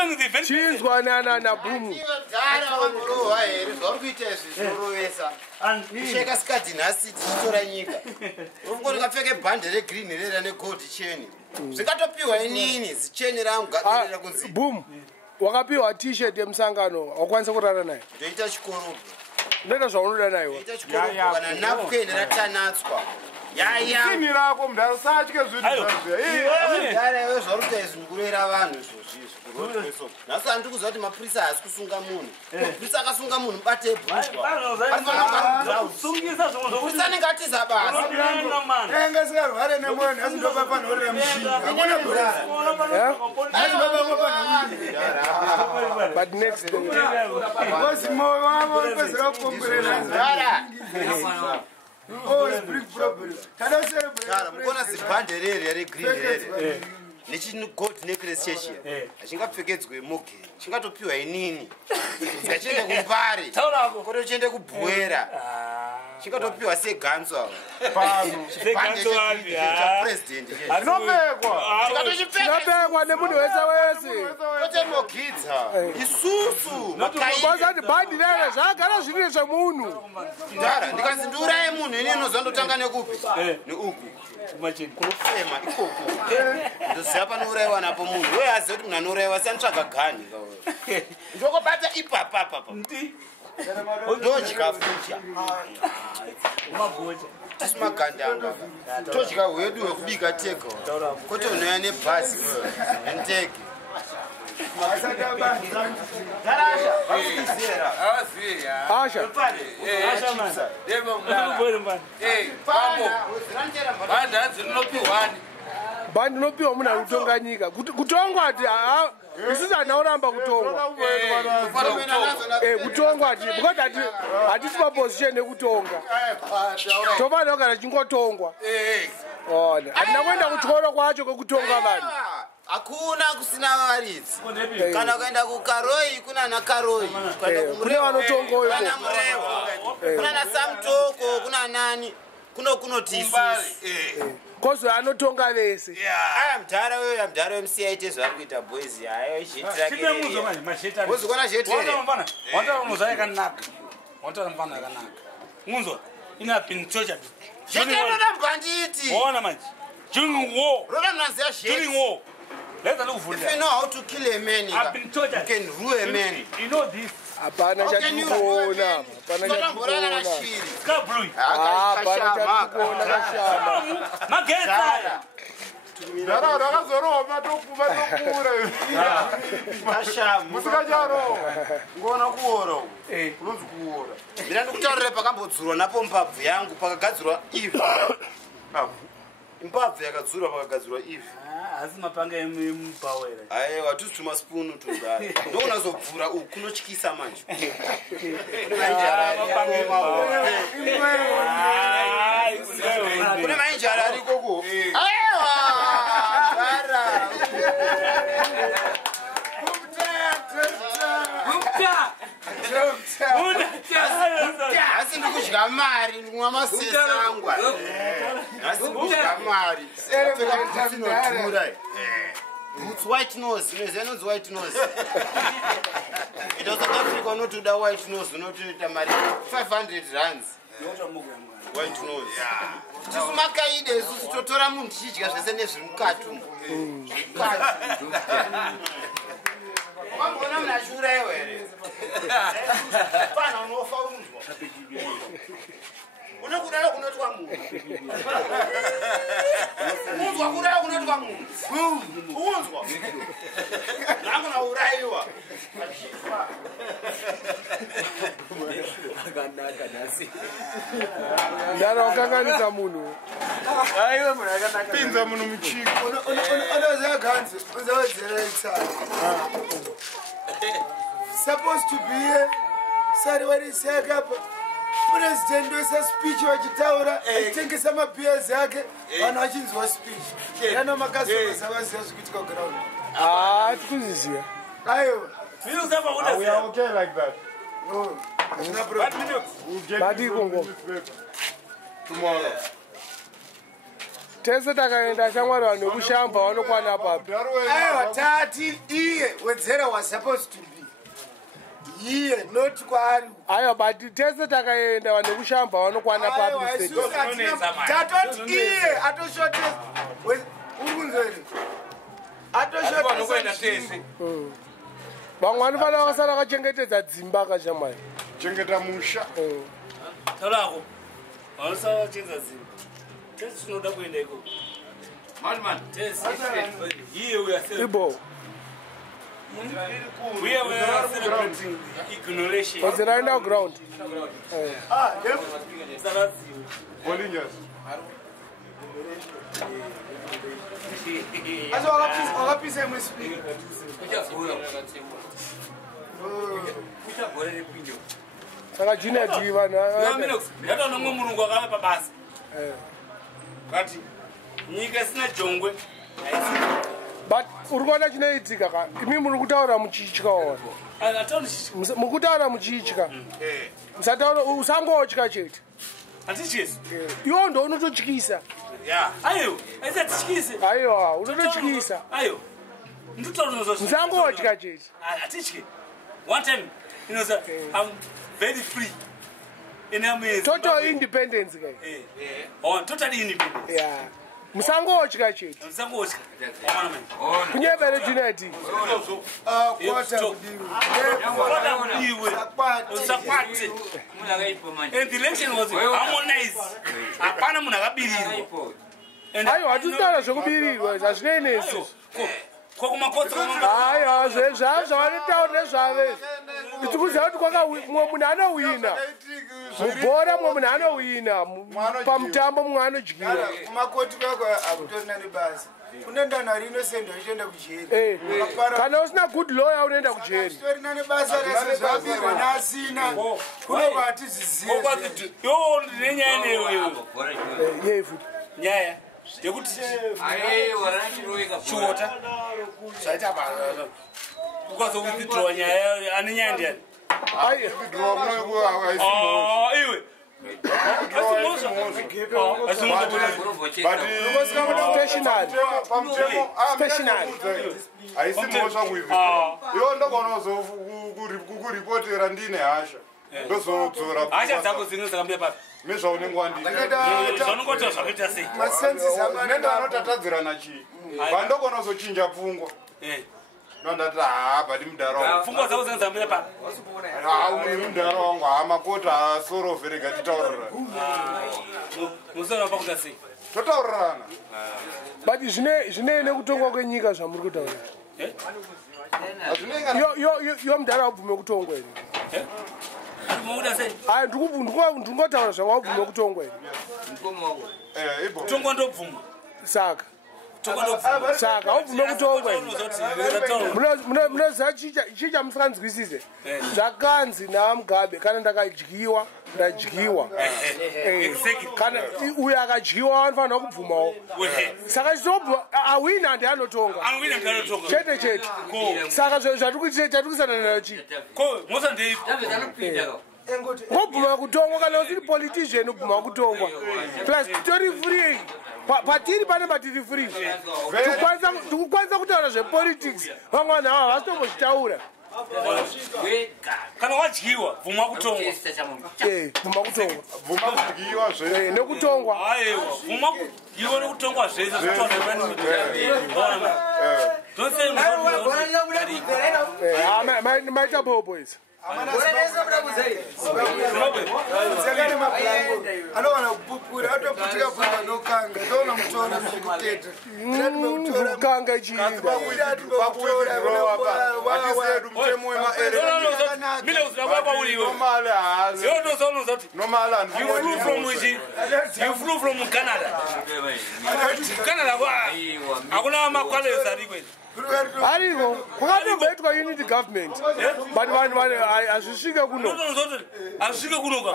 saying the event. Chinzwa na Bvuma. Dara wamorowa here zvakuita zvinorovesa. Sheka skati nhasi tichitora nyika. Uri kapfeke bhande regreen rera negold chain. Zvikatopiwa inini zicheni rangu gatirira kunzi. Bvuma. Wakapiwa t-shirt yemusangano wakwanisa kurara naye. Ndoita chikoro. Ndoita zvaunoda naye. Ndoita chikoro kana napukeni ratanatswa. Yaya. Sini rako mudhara satye zvinhu zvazvo. Dara iwe zvaruta izungurera vanhu izvozvo. Nhasi handiri kuziva kuti mapurisa haasi kusunga munhu. Mapurisa akasunga munhu mubate bvunzwa anenge atiza basa. Enga sikarware nemwoyo nhasi ndopa panhoro remushini. Hamuna bhurara. Nhasi ndopa panhoro. But next day. Because moyo wavo uripezera kukomborera. Dara. Always bring problems. Can I celebrate? Dara, mukona zibhande rere regreen rere. Nechigold necklace chechi achingapfekedzwe mogeni chingatopiwa inini chiende kumbare koto chiende kubwera chingatopiwa seganzo chapresident Chinopekwa nemunhu wese wese. totemogidza isusu Basati bhandi rere zvagara zviri zvemunhu. Ndara ndikazi ndiuraye munhu ini inozondotanga nekupi neuku kunofema ikoko ndoziva panourayiwa napo munhu uye azive kuti munhu anourayiwa sianotsvaga gani ndokobata ipapapapa ndodya futa tisimagandanga todya hwedu hwekubika tega kote unoya nebhasi entege Asha. Bandi nopiwa munhu ari kutonga nyika. Kutongwa ati isisi anauramba kutongwa. Kutongwa ati because hatisi paposition yekutonga. Tofanira kugara chingotongwa. Hatina kuenda kutyoro kwacho kwekutonga vanhu. Hakuna kusina varidzi. Kana kuenda kukaroi kuna nakaroi. Kune vanotongoyo. Kuna Murehwa. Kuna nasamtoko, kuna nani. Kunoti isusu. Kozo anotonga vese. Aya mudhara weMC aite zvari kuita boys ayo zhetira kere. Wozikona zhetira. Wanta mfana yakanaka. Munzwa ina pin chocha. Zhetira mbanditi. Ona manje. During war. Roda mnaziya zhetira. During war. Let's look for If you know how to kill a man, you can rule a man. You know this. Hapana chatukuona. Hapana chatukuona. Sky blue. Hapana chatukuona kashama. Magenta. Ndara rakazoroma tokura. Kashama. Musikacharo. Ngona kuora. Unonzi kuora. Mina ndikutaurira pakambodzurwa napo mbabvu yangu pakagadzirwa Eve. Mbabvu yakadzurwa pakagadzirwa Eve. Asi mapanga emubhawera. Aiwa tusituma spoon tuzara. Ndonazobvura uku kunotyisa manje. Kune mainjara ariko ko. Aiwa! Bara. Asi ndikudya mari ndimwa masesa angwa. Asi ndikudya mari. It's white nose. It's white nose. It was South Africa not to the white nose, not to the mari. 500 rands. White nose. Tisumakaide isusu totora munhu tichidya zvese nezviri mukati umu. Wambona munhu achiurayiwa here? Pana unofa unzwa. Unokudaro kunotwa munhu. Unzwa kudaro kunotwa munhu. Unzwa. Nangu naurayiwa. Akanaka nasi. Ndara wakanganisa munhu. Aiwe munhu akanaka. Pinza munhu muchiko. Unoziva ganzi. Uzawedzera itsara. Supposed to be here. Sorry, what is happening? President dosa speech wachitaura achitengesa mabhiyazi ake vanhu vachinzwa speech yana makazova savaziva zvikuitika kuground tikuziziva aiwa We are okay like that. No. Madikongo. Tese takaenda shamwari vanhu vekushamba vanokwana papi. Aiwa tati here, Wedzera was supposed to be. Here, not Kwari. Ayo, but tese takaenda vanekushamba vanokwana papi Tatot here, atoshot. vamwe vanofana vakasara vakachengetedza dzimba kashamai chengeta musha taurako vanosava vachenza dzimba tesi tinoda kuenda ikoko ibo we are celebrating ignoration wadziraenda kuground Bolingers saka jineti yataona mwe murungu akava pabasa kati nyika isina jongwe but uri kuona chinoitika ka imi muri kutaura muchitya ona muri kutaura muchitya musataura usangotya chete hatichisi iwo ndo unototyisa ayo aisatityise aiwa unototyisa ayo musangotya chete hatityi one time you know sir I'm very free in amazing total independence kai on totally independent yeah musangotya chete musangotya kunyevere jineti usakwate and the election was harmonized hapana munhu akabirirwa aiwa hatisitaura zvekubirirwa hazvineinesi kokumakotsi aiwa zvavanotaura nezvave itikuziva kuti mumwe munhu anowina mubhora mumwe munhu anowina pamutambo mumwe anodyiwa kumakoti kwako akutorina nebasa kunendana rinosendwa ichienda kujeri kana usina good lawyer unoenda kujeri torina nebasa resezvabirwa neasina kunobva hatizvizive yo ndinenyaya newewe yei futi nyaya yekuti Chihota zvaita ukazowithdrawa nyaya ane nyaya ndiani iwe haisi mhosva iwo ndogona kukuripotera ndine hasha ndozodzora hasha dzako dzine dzakamira papi mezvaunenge zvaunongoita zvakaita sei nende anotatadzirana chii vandogona kuzochinja pfungwa nondati bati mudhara pfungwa dzako dzine dzamira papi mudhara wangu hamakota asorovherega titaurirana musoro pakuta sei totaurirana but zvinei nekutongwa kwenyika zvamuri kutaura yo mudhara wabvume kutongwa here aya ndingotaura zvanga wabvume kutongwa here kutongwa ndobvuma saka wabvume kutongwa here munoziva chicha musinganzwisise zvakanzi navamugabe kana ndakadyiwa ndadyiwa kana uyo akadyiwa anofanira kubvumawo saka chisobva awini handi anotonga chete saka zvatirikuisana nayo chii ngobvuma kutongwa kana usiri politician ubvuma kutongwa plus tori free patiri pane patiri free tikukwanisa kutaura zvepolitics vamwe vanhu ava vasitombozvitaura kana wadyiwa vhuma kutongwa vhuma kutongwa vhuma kudyiwa zve nekutongwa aiwa vhuma kudyiwa nekutongwa zvese maita bobo izi anowana kupupura atoputika kuva nokanga toona mutora mukuteta kanga chiinda atisedu mutemo You flew from Canada. Canada hakuna makwale zarikwe. Ariko kwakatovetwa unity government but vanhu azvisvike kuno asvike kuno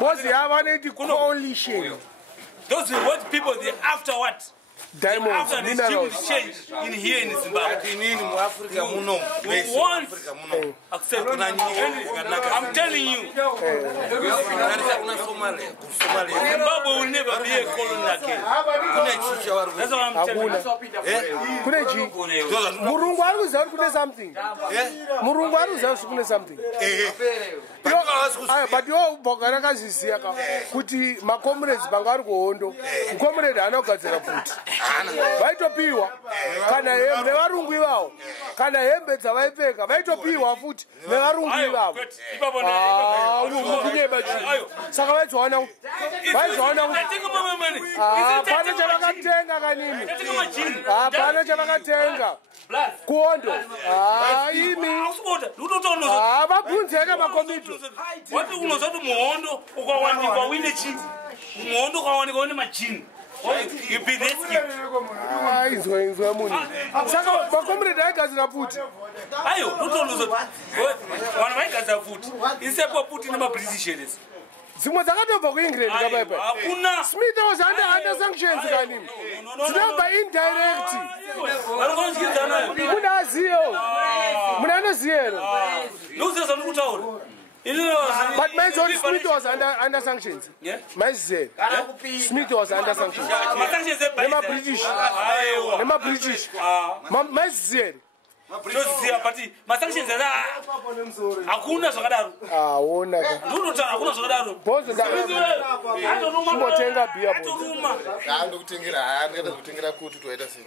bosi yava vanoiti coalition. Those are what people they after what diamonds, after this minerals. change in here in Zimbabwe. Inini mu Africa muno. Once Africa muno. accept I'm telling you, Zimbabwe will never be a colony again. That's what I'm telling you. Kunechi. Murungu aruza kune something. Murungu aruza kune something. But yo bogara kazisiya kuti ma comrades bangari kuhondo. Comrade anogadzira futi. Vaitopiwa kana hembe varungu ivavo. Kana hembe dzavaipfeka vaitopiwa futi nevarungu ivavo. Saka vaizowana hapana chavakatenga kanini, hapana chavakatenga kuhondo. Imi vabvunzeka makomito wati unozati muhondo ukawanikwa wine chii, muhondo ukawanikwa une majini. Inzwa munhu. Saka makomrade aigadzira futi. Ayo, ndotondozo. Vanhu vaigadzira futi. Isepo futi nemaBritishers. Dzimwe dzakatobva kuEngland kabaibai. Hakuna. Smith was under sanctions kanini. Dzinobva indirect. Vanokonzkidzana. Kuna aziyo. Muna anoziyero. Ndozesa ndikutaura. But Mason Smith was under sanctions. Yeah. Mason Smith was under sanctions. Nema British. Mason. Toziya but masanctions hakuna zvakadaro. Ona. Ndinotaura hakuna zvakadaro. Bozo ndinotenga beer bozo. Ndokutengera kuti toita sei.